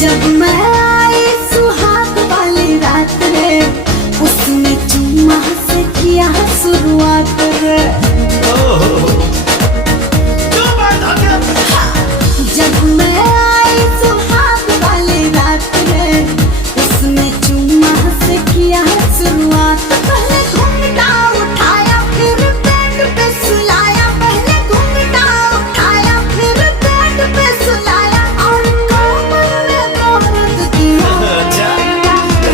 जब मैं आई सुहाग वाली रात रे, उसने चुम्मा से किया शुरुआत रे। जब मैं आई सुहाग वाली रात रे, उसने चुम्मा से किया शुरुआत। पहले घूंघटा उठाया फिर बेड पे सुलाया, पहले घूंघटा उठाया फिर बेड पे सुलाया, और कमर में दर्द दिया।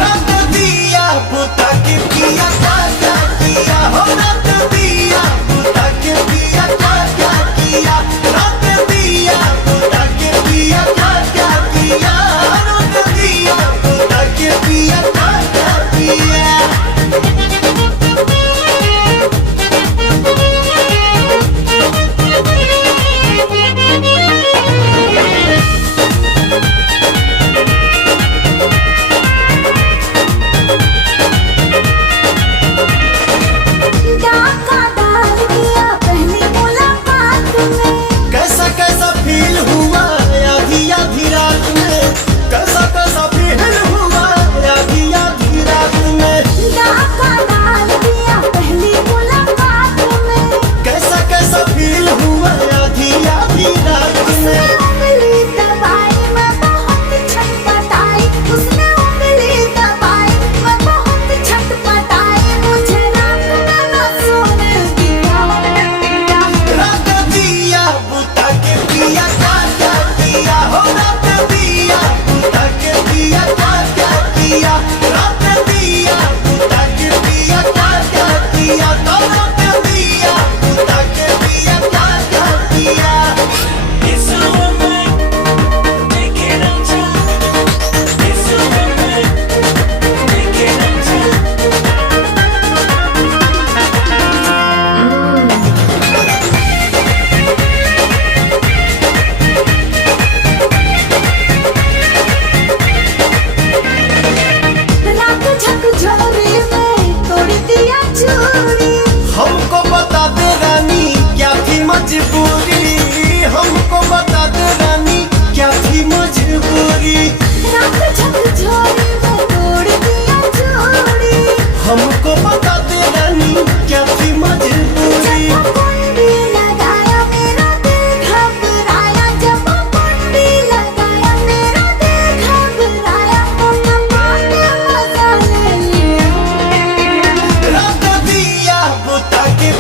रात दिया बुता के पिया क्या किया हो, रात दिया बुता के पिया क्या किया, रात दिया बुता के पिया क्या किया, रात दिया बुता के पिया क्या किया। डाका डाल दिया पहली मुलाकात में, कैसा कैसा फील हुआ आधी आधी रात में, कैसा कैसा फील हुआ आधी आधी रात में, डाका डाल दिया पहली मुलाकात में। कैसा कैसा फील हुआ आधी आधी रात उसने में। उंगली दबाई मैं बहुत छटपटाई, उसने उंगली दबाई मैं बहुत छटपटाई, मुझे रात में न सोने दिया। रात दिया बुता के पिया क्या किया हो, रात दिया बुता के पिया क्या किया, रात दिया बुता के पिया क्या किया, तो रात दिया बुता के पिया क्या किया। It's a woman, make it untrue. It's a woman, make it untrue. रात झकझोरे में तोड़ दिया चूड़ी, हमको बता दे रानी क्या थी मजबूरी, हमको बता दे रानी क्या थी मजबूरी, रात झकझोरे में तोड़ दिया चूड़ी। हमको बता दे रानी क्या थी मजबूरी। जब कुंडी लगाया मेरा दिल घबराया, जब कुंडी लगाया मेरा दिल घबराया, तो नपा के मजा ले लिया। रात दिया बुता के